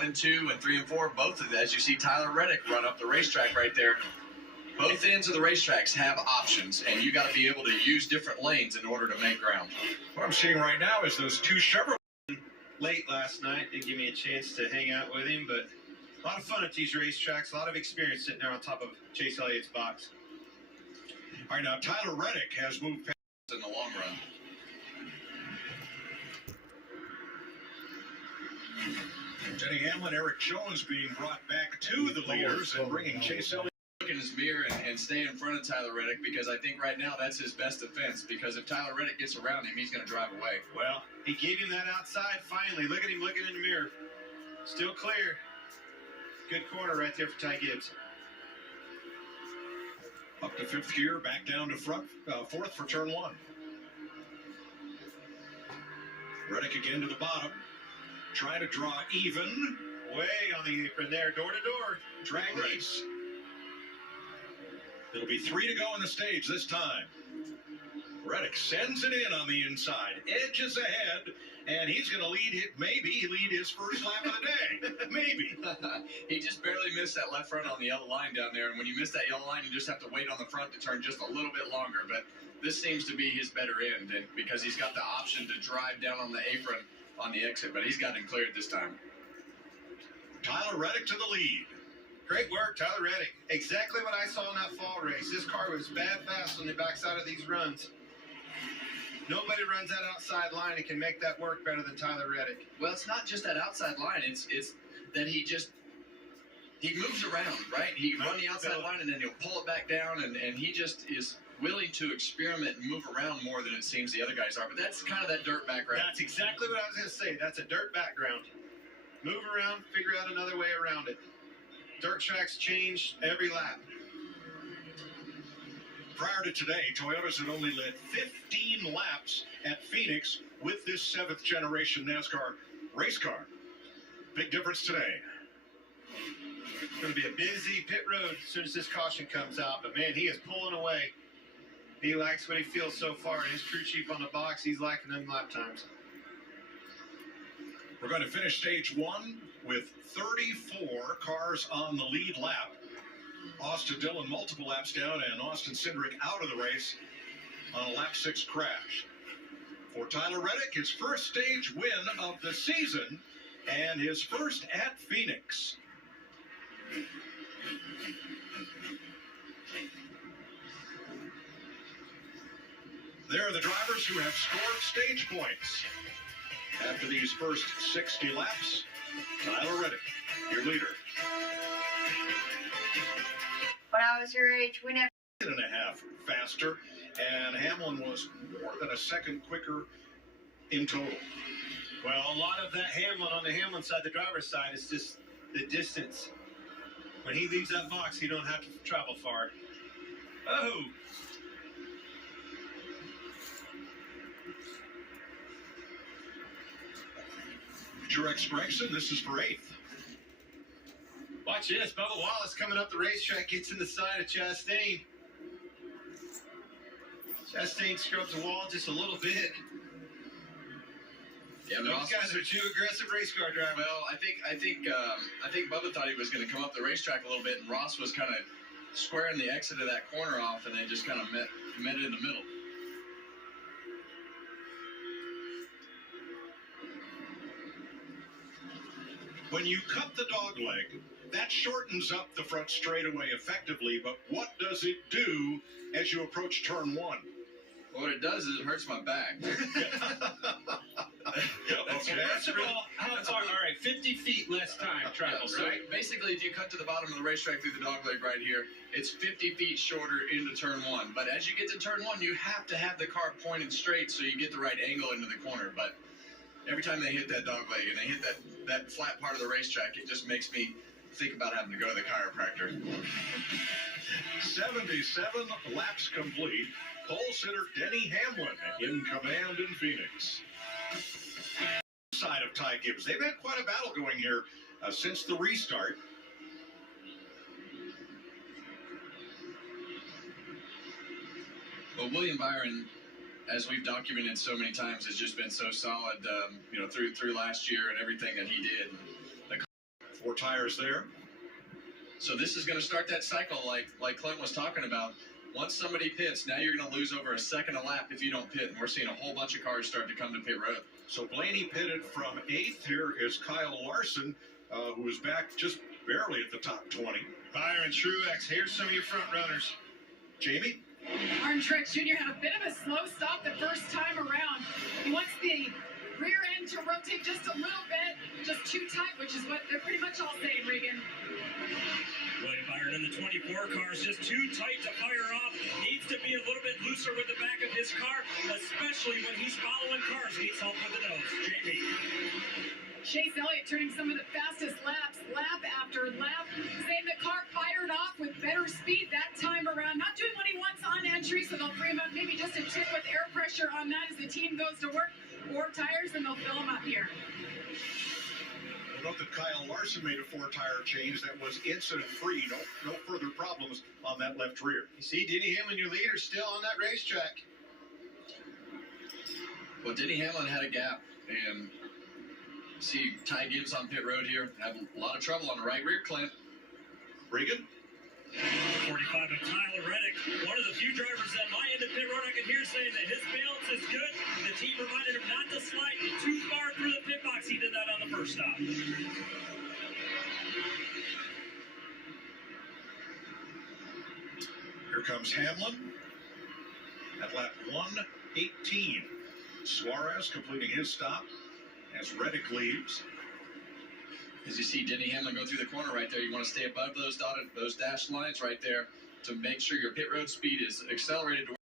1 and 2 and 3 and 4, both of them, as you see Tyler Reddick run up the racetrack right there. Both ends of the racetracks have options, and you got to be able to use different lanes in order to make ground. What I'm seeing right now is those two Chevrolet. Late last night, didn't give me a chance to hang out with him, but a lot of fun at these racetracks, a lot of experience sitting there on top of Chase Elliott's box. All right, now Tyler Reddick has moved past in the long run. Denny Hamlin, Eric Jones being brought back to the leaders and bringing Chase Elliott. Look in his mirror and stay in front of Tyler Reddick, because I think right now that's his best defense, because if Tyler Reddick gets around him, he's going to drive away. Well, he gave him that outside finally. Look at him looking in the mirror. Still clear. Good corner right there for Ty Gibbs. Up to fifth gear, back down to fourth for turn one. Reddick again to the bottom. Trying to draw even. Way on the apron there, door to door. Drag race. It'll be 3 to go in the stage this time. Reddick sends it in on the inside, edges ahead, and he's going to lead it. Maybe lead his first lap of the day. Maybe. He just barely missed that left front on the yellow line down there, and when you miss that yellow line, you just have to wait on the front to turn just a little bit longer. But this seems to be his better end, and because he's got the option to drive down on the apron on the exit, but he's got him cleared this time. Tyler Reddick to the lead. Great work, Tyler Reddick. Exactly what I saw in that fall race. This car was bad fast on the backside of these runs. Nobody runs that outside line and can make that work better than Tyler Reddick. Well, it's not just that outside line. It's that he moves around, right? He run the outside line and then he'll pull it back down, and he just is willing to experiment and move around more than it seems the other guys are. But that's kind of that dirt background. That's exactly what I was going to say. That's a dirt background. Move around, figure out another way around it. Dirt tracks change every lap. Prior to today, Toyotas had only led 15 laps at Phoenix with this 7th generation NASCAR race car. Big difference today. It's going to be a busy pit road as soon as this caution comes out, but man, he is pulling away. He likes what he feels so far, and his crew chief on the box, he's lacking them lap times. We're going to finish stage 1 with 34 cars on the lead lap. Austin Dillon multiple laps down, and Austin Cindric out of the race on a lap 6 crash. For Tyler Reddick, his first stage win of the season and his first at Phoenix. There are the drivers who have scored stage points. After these first 60 laps, Tyler Reddick, your leader. When I was your age, we never... And a half faster, and Hamlin was more than a second quicker in total. Well, a lot of that Hamlin on the Hamlin side, the driver's side, is just the distance. When he leaves that box, he don't have to travel far. Oh! Truex Gregson, this is for 8th. Watch this. Bubba Wallace coming up the racetrack, gets in the side of Chastain. Chastain scrubs the wall just a little bit. Yeah, but those guys are two aggressive race car drivers. Well, I think Bubba thought he was going to come up the racetrack a little bit, and Ross was kind of squaring the exit of that corner off, and they just kind of met it in the middle. When you cut the dog leg, that shortens up the front straightaway effectively, but what does it do as you approach turn 1? Well, what it does is it hurts my back. Okay. First of all, all right, 50 feet less time travel, So right? basically, if you cut to the bottom of the racetrack through the dog leg right here, it's 50 feet shorter into turn 1. But as you get to turn 1, you have to have the car pointed straight so you get the right angle into the corner. But every time they hit that dog leg and they hit that flat part of the racetrack, it just makes me think about having to go to the chiropractor. 77 laps complete. Pole sitter Denny Hamlin in command in Phoenix. Side of Ty Gibbs. They've had quite a battle going here since the restart. Well, William Byron, as we've documented so many times, has just been so solid, through last year and everything that he did. 4 tires there. So this is going to start that cycle like Clint was talking about. Once somebody pits, now you're going to lose over a second a lap if you don't pit. And we're seeing a whole bunch of cars start to come to pit road. So Blaney pitted from 8th. Here is Kyle Larson, who is back just barely at the top 20. Byron Truex, here's some of your front runners. Jamie? Martin Truex Jr. had a bit of a slow stop the first time around. He wants the rear end to rotate just a little bit, just too tight, which is what they're pretty much all saying, Regan. William Byron in the 24 car is just too tight to fire off. Needs to be a little bit looser with the back of his car, especially when he's following cars. Needs help with the nose. Jamie. Chase Elliott turning some of the fastest laps, lap after lap, saying the car fired off with better speed that time around. Not doing what he wants on entry, so they'll bring him up maybe just a tip with air pressure on that as the team goes to work. 4 tires, and they'll fill them up here. Note that Kyle Larson made a 4-tire change that was incident-free. No further problems on that left rear. You see, Denny Hamlin, your leader, still on that racetrack. Well, Denny Hamlin had a gap, and see Ty Gibbs on pit road here. Have a lot of trouble on the right rear, Clint. Regan? 45 of Tyler Reddick, one of the few drivers at my end of pit road I can hear saying that his balance is good. The team reminded him not to slide too far through the pit box. He did that on the first stop. Here comes Hamlin at lap 118. Suarez completing his stop as Reddick leaves. As you see Denny Hamlin go through the corner right there, you want to stay above those dashed lines right there to make sure your pit road speed is accelerated to